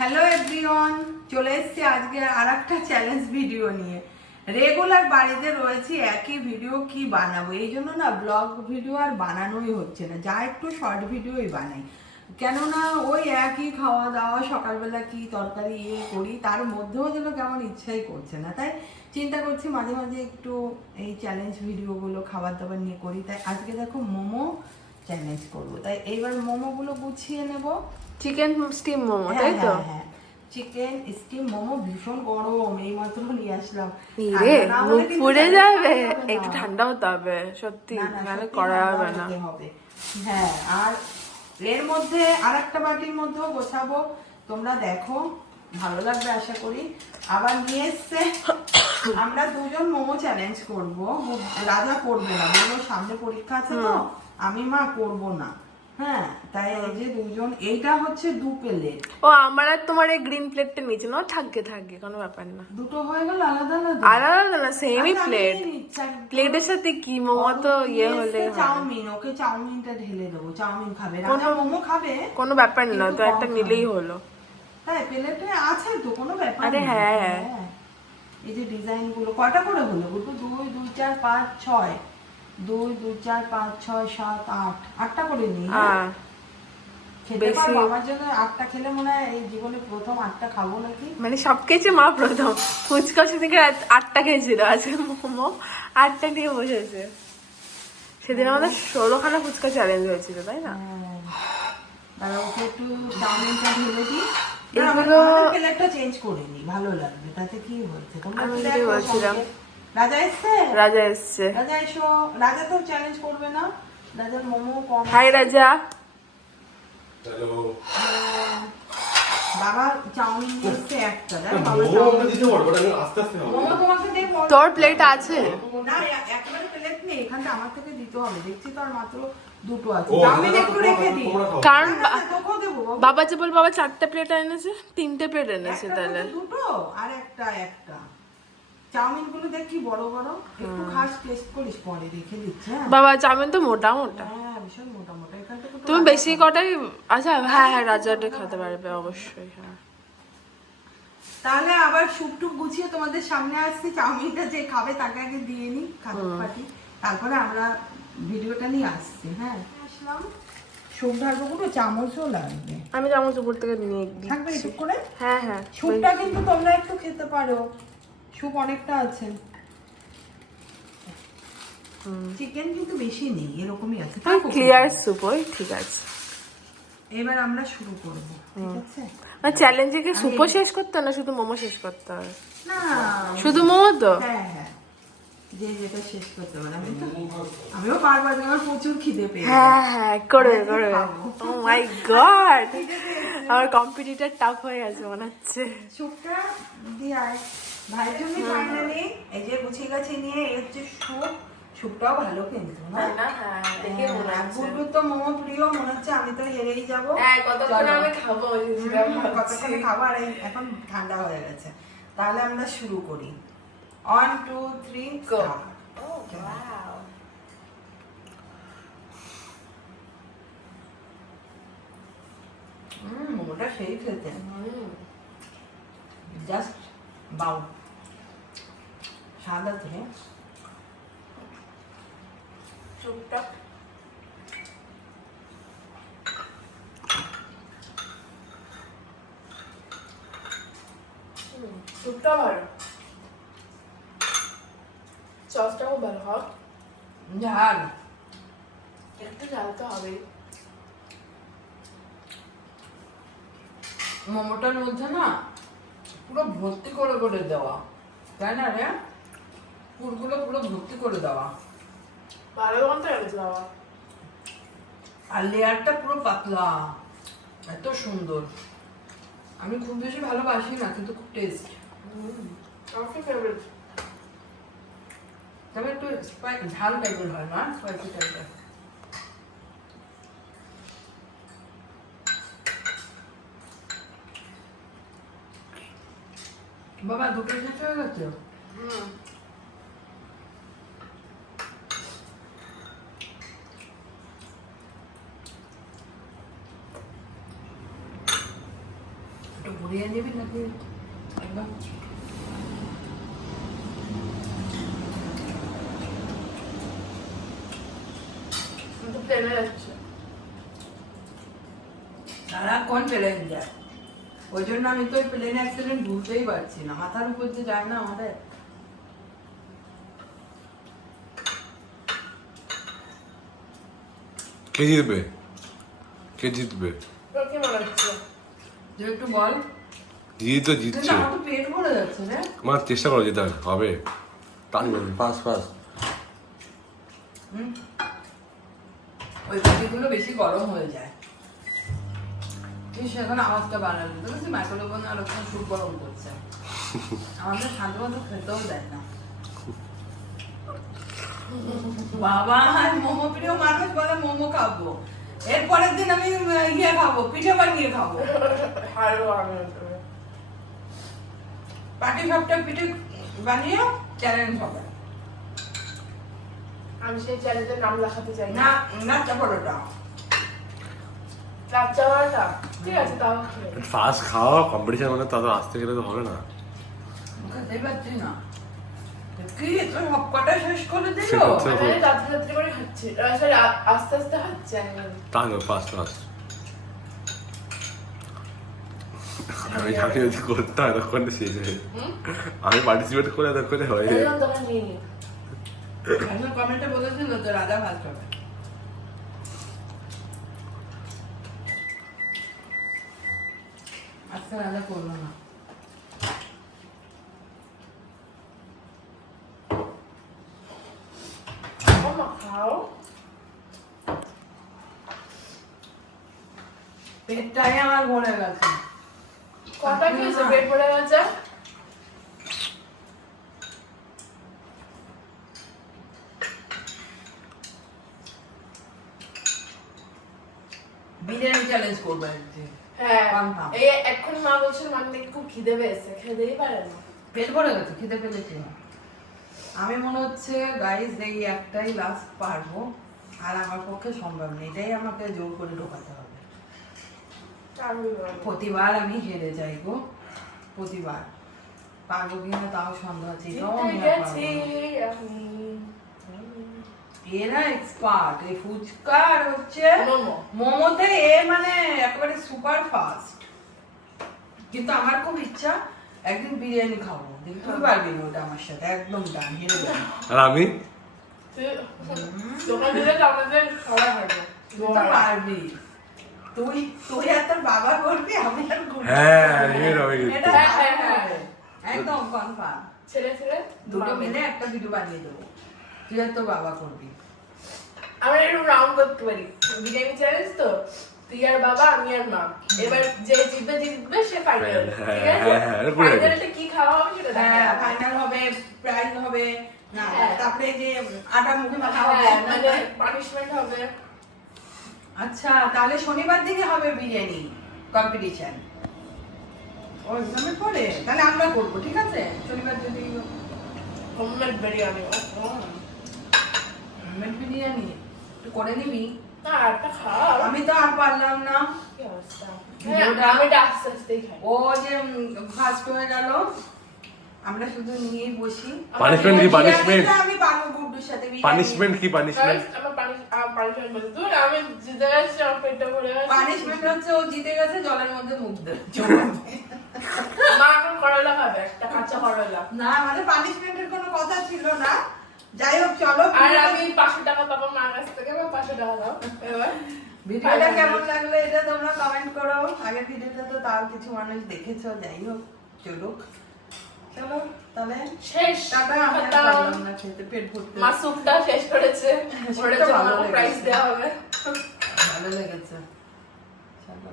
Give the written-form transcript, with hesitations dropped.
Hello everyone, চলে এসেছি আজকে আরেকটা চ্যালেঞ্জ ভিডিও নিয়ে। রেগুলার বাড়িতে রয়েছি, একই ভিডিও কি বানাবো, এই জন্য না ব্লগ ভিডিও আর বানানোই হচ্ছে না, যা একটু শর্ট ভিডিওই বানাই। কেননা ওই একই খাওয়া দাওয়া, সকালবেলা কি তরকারি করি, তার মধ্যেও যেন কেমন ইচ্ছাই করছে না। তাই চিন্তা করছি মাঝে মাঝে একটু এই চ্যালেঞ্জ ভিডিওগুলো খাবার দাবার নিয়ে করি। তাই আজকে দেখো মোমো চ্যালেঞ্জ করবো, তাই এইবার মোমোগুলো গুছিয়ে নেবো। চিকেন স্টিম মোমো, তাই তো? হ্যাঁ, চিকেন স্টিম মোমো ভীষণ গরম, এই মাত্র নিয়ে আসলাম। রে মুখ পুড়ে যাবে, একটু ঠান্ডা হতে হবে সত্যি, নাহলে করা যাবে না। হ্যাঁ, আর এর মধ্যে আরেকটা বাটির মধ্যেও গোছাবো, তোমরা দেখো, ভালো লাগবে আশা করি। আবার নিয়ে এসছে, আমরা দুজন মোমো চ্যালেঞ্জ করবো। রাজা করবে না, বললো সামনে পরীক্ষা আছে তো, আমি মা করবো না। হ্যাঁ, তাই এই যে দুজন, এইটা হচ্ছে 2 প্লেট। ও আমার আর তোমার এই গ্রিন প্লেটটা নিচে না, থাকবে কোনো ব্যাপার না। দুটো হয়ে গেল আলাদা আলাদা, আলাদা না, সেমই প্লেট। প্লেটের সাথে কি মোমো তো ইয়ে হলে চাউমিন, ওকে চাউমিনটা ঢেলে দেবো, চাউমিন খাবে, রাজা মোমো খাবে, কোনো ব্যাপার না, তো একটা নিলেই হলো। তাই প্লেটে আছে তো, কোনো ব্যাপার না। আরে হ্যাঁ, এই যে ডিজাইন গুলো কয়টা করে হলো গুলো, 2 2 4 5 6, 2 2 4 5 6 7 8, 8টা করে নিই। খেতে পারবো? আমার জন্য 8টা খেলে মনে হয় এই জীবনে প্রথম 8টা খাবো নাকি। মানে সবকিছু মা প্রথম। ফুচকা সেদিনকে 8টা খেয়েছিল, আজকে মোমো 8টা নিয়ে বসেছে। সেদিন আমাদের 16খানা ফুচকা চ্যালেঞ্জ হয়েছিল, তাই না? তাহলে ওকে একটু চাউমিনটা ঢেলে দিই, প্লেটটা চেঞ্জ করে নিই, ভালো লাগবে, তাতে কি হচ্ছে। আমি যেটা বলছিলাম, রাজা এসছে, রাজা এসছে। রাজা এসো। রাজা তো চ্যালেঞ্জ করবে না, রাজার মোমো কম। হাই রাজা। হ্যালো। বাবা চাউমিন নিচ্ছে একটা, তোর প্লেট আছে? না, একেবারে প্লেট নেই, এখানটা আমার থেকে দিতে হবে, দেখছি তো আর মাত্র 2টো আছে। চাউমিন একটু রেখে দিই, কারণ তোকেও দেবো। বাবা যে বল, বাবা 4টা প্লেট এনেছে, 3টে প্লেট এনেছে, তাহলে 2টো আর একটা। চাউমিন গুলো দেখ কি বড় বড়, একটু খাস, টেস্ট করিস, পরে রেখে দিচ্ছি। বাবা চাউমিন তো মোটা মোটা। হ্যাঁ, ভীষণ মোটা মোটা। এখান থেকে তুমি বেশি কটাই, আচ্ছা হ্যাঁ হ্যাঁ, রাজাটা খেতে পারবে অবশ্যই। হ্যাঁ, তাহলে আবার স্যুপ টুপ গুছিয়ে তোমাদের সামনে আসছি। চাউমিনটা যে খাবে তাকে আগে দিয়ে নিই, খাতে পাটি, তারপরে আমরা ভিডিওটা নিয়ে আসছি। হ্যাঁ, আসলাম। স্যুপ ঢালবো, কোনো চামচও লাগবে, আমি চামচ উপর থেকে নিয়ে থাকবে একটু করে। হ্যাঁ হ্যাঁ, স্যুপটা কিন্তু তোমরা একটু খেতে পারো, স্যুপ অনেকটা আছে। চিকেন কিন্তু বেশি নেই, এরকমই আছে। ক্লিয়ার স্যুপ, ওই ঠিক আছে। এবার আমরা শুরু করব, ঠিক আছে? মানে চ্যালেঞ্জে কি সুপও শেষ করতে হয় না, শুধু মোমো শেষ করতে হয়? না, শুধু মোমো তো? হ্যাঁ হ্যাঁ, যে যেটা শেষ করতে পারে। আমিও বারবার, আমার প্রচুর খিদে পেয়ে যায়। হ্যাঁ হ্যাঁ, করে করে। ও মাই গড, আমার কম্পিটিটর টাফ হয়ে গেছে মনে হচ্ছে। স্যুপটা দিয়ে আয় ভাইয়ের জন্য। ফাইনালি এই যে গুছিয়ে গাছে নিয়ে, এই হচ্ছে স্যুপ। স্যুপটাও ভালো কিন্তু না, হ্যাঁ দেখে মনে হচ্ছে। গুড্ডুর তো মোমো প্রিয়, মনে হচ্ছে আমি তো হেরেই যাবো। হ্যাঁ, কতক্ষণে আমি খাবো, কতক্ষণে খাবো, আর এখন ঠান্ডা হয়ে গেছে। তাহলে আমরা শুরু করি। 1 2 3 গো। মোমোটা সেই খেতে, জাস্ট বাউ, স্বাদ আছে। স্যুপটা স্যুপটা ভালো, সসটাও ভালো। হয় ঝাল, একটু ঝাল তো হবেই। মোমোটার মধ্যে না পুরো ভর্তি করে করে দেওয়া, তাই না রে? পুরগুলো পুরো ভর্তি করে দেওয়া, ভালো গন্ধ গেছে বাবা। আর লেয়ারটা পুরো পাতলা, এত সুন্দর। আমি খুব বেশি ভালোবাসি না, কিন্তু খুব টেস্ট। আমার ফেভারিট। তবে একটু ঝাল টাইপের হয় না, স্পাইসি টাইপের। বাবা দুটো শেষ হয়ে গেছে। একটু ঘুরিয়ে নিবি নাকি একদম কিন্তু প্লেনে যাচ্ছে। সারাক্ষণ প্লেন যায়, ওই জন্য আমি তো প্লেন অ্যাক্সিডেন্ট ভুলতেই পারছি না, মাথার উপর যে যায় না আমাদের। কে জিতবে? কে জিতবে? তোর কি মনে হচ্ছে? তুই একটু বল। দিদি তো কিন্তু জিতছে। আমার তো পেট ভরে যাচ্ছে রে। আমার চেষ্টা করো যেতে হবে। তাই বলবি পাস। ওই পেটিগুলো বেশি গরম হয়ে যায়। তুই সেখানে আওয়াজটা বাড়ালি, দেখেছি মাইক্রোওভেনে আর ওখানে খুব গরম করছে। আমাদের শান্ত মতো খেতেও দেয় না। বাবা মোমো প্রিয় মানুষ বলে মোমো খাবো, এরপরের দিন আমি ইয়ে খাবো, পিঠে বানিয়ে খাবো। হারো আমি পাটি সাপটা পিঠে বানিয়ে চ্যালেঞ্জ হবে। আমি সেই চ্যালেঞ্জের নাম লেখাতে চাই না নাচা পরোটা। লাচ্চা পরোটা ঠিক আছে, তাও খেয়ে। ফার্স্ট খাওয়া কম্পিটিশন মানে তা তো আসতে গেলে তো হবে না। খেতেই পারছি না। কি তোর সব কটা শেষ করে দিল? আমি রাত্রি করে খাচ্ছি, সরি আস্তে আস্তে খাচ্ছি আমি। তাই ফার্স্ট আমি যদি করতাম এতক্ষণ শেষ হয়ে, আমি পার্টিসিপেট করে এতক্ষণে হয়ে যায়। তখন নিয়ে নি। কমেন্টে বলেছিল তো রাজা ভাত খাবে। আজকে রাজা করলো না। মা খাও। পেটটাই আমার ভরে গেছে। কটা খেয়েছো? পেট ভরে গেছে? বিরিয়ানি চ্যালেঞ্জ করবো একদিন। হ্যাঁ, Confirm. এই এখন মা বলছে মানে খুব খিদে পেয়েছে, খেতেই পারে না। পেট ভরে গেছে, খিদে পেলেছে। আমি মনে হচ্ছে গাইস এই একটাই লাস্ট পারবো, আর আমার পক্ষে সম্ভব নেই, এটাই আমাকে জোর করে ঢোকাতে হবে। প্রতিবার আমি হেরে যাই গো, প্রতিবার। পারবো কিনা তাও সন্দেহ আছে, এটাও আমি আর পারবো না। এরা এক্সপার্ট এই ফুচকা আর হচ্ছে মোমোতে, এ মানে একেবারে সুপার ফাস্ট। কিন্তু আমার খুব ইচ্ছা একদিন বিরিয়ানি খাবো, কিন্তু তুই পারবি না ওটা আমার সাথে, একদম ডান, হেরে যাবি। আর আমি দোকান দিলে তো আমাদের খাওয়া হবে। তুই তো পারবি, তুই আর তোর বাবা করবি, আমি আর করবো। হ্যাঁ এর হবে কিন্তু। এটা হ্যাঁ, হ্যাঁ। একদম কনফার্ম। ছেড়ে ছেড়ে দুটো মিলে একটা ভিডিও বানিয়ে দেবো, তুই আর তোর বাবা করবি। আমরা একটু রাউন্ড করতে পারি, বিরিয়ানি চ্যালেঞ্জ তো, তুই আর বাবা আমি আর মা, এবার যে জিতবে সে ফাইনাল। ঠিক আছে, ফাইনালটা কি খাওয়া হবে সেটা দেখা হ্যাঁ যাবে। ফাইনাল হবে, প্রাইজ হবে না, তারপরে যে আটা মুখে মাখা হবে। হ্যাঁ, মানে পানিশমেন্ট হবে। আচ্ছা তাহলে শনিবার দিনে হবে বিরিয়ানি কম্পিটিশন। ও এক্সামের পরে তাহলে আমরা করবো, ঠিক আছে? শনিবার যদি হোমমেড বিরিয়ানি। হোমমেড বিরিয়ানি একটু করে নিবি। না একটা খাও। আমি তো আর পারলাম না। কি অবস্থা? ভিডিওটা আমি এটা আস্তে আস্তেই খাই। ও যে ফার্স্ট হয়ে গেল, আমরা শুধু নিয়েই বসি। পানিশমেন্ট কি পানিশমেন্ট? বিরিয়ানিটা আমি পারবো গুড্ডুর সাথে। পানিশমেন্ট কি পানিশমেন্ট? First আমার পানিশমেন্ট বলতে দূর, আমি জিতে গেছি, আমার পেটটা ভরে গেছে। পানিশমেন্ট হচ্ছে ও জিতে গেছে, জলের মধ্যে মুখ দেয়। মা এখন করলা খাবে, একটা কাঁচা করলা। না মানে পানিশমেন্টের কোনো কথা ছিল না। যাই হোক চলো, আর আমি 500 টাকা পাবো মার কাছ থেকে, 500 টাকা দাও এবার। ভিডিওটা কেমন লাগলো এটা তোমরা কমেন্ট করো। আগের ভিডিওটা তো তাও কিছু মানুষ দেখেছো, যাই হোক চলুক। চলো তাহলে শেষ। টাটা। আমি আর টাটা। পারলাম না খেতে, পেট ভর্তি। মা স্যুপটা শেষ করেছে, স্যুপটা ওটার জন্য ভালো প্রাইজ লেগেছে। দেওয়া হবে। ভালো লেগেছে। চলো।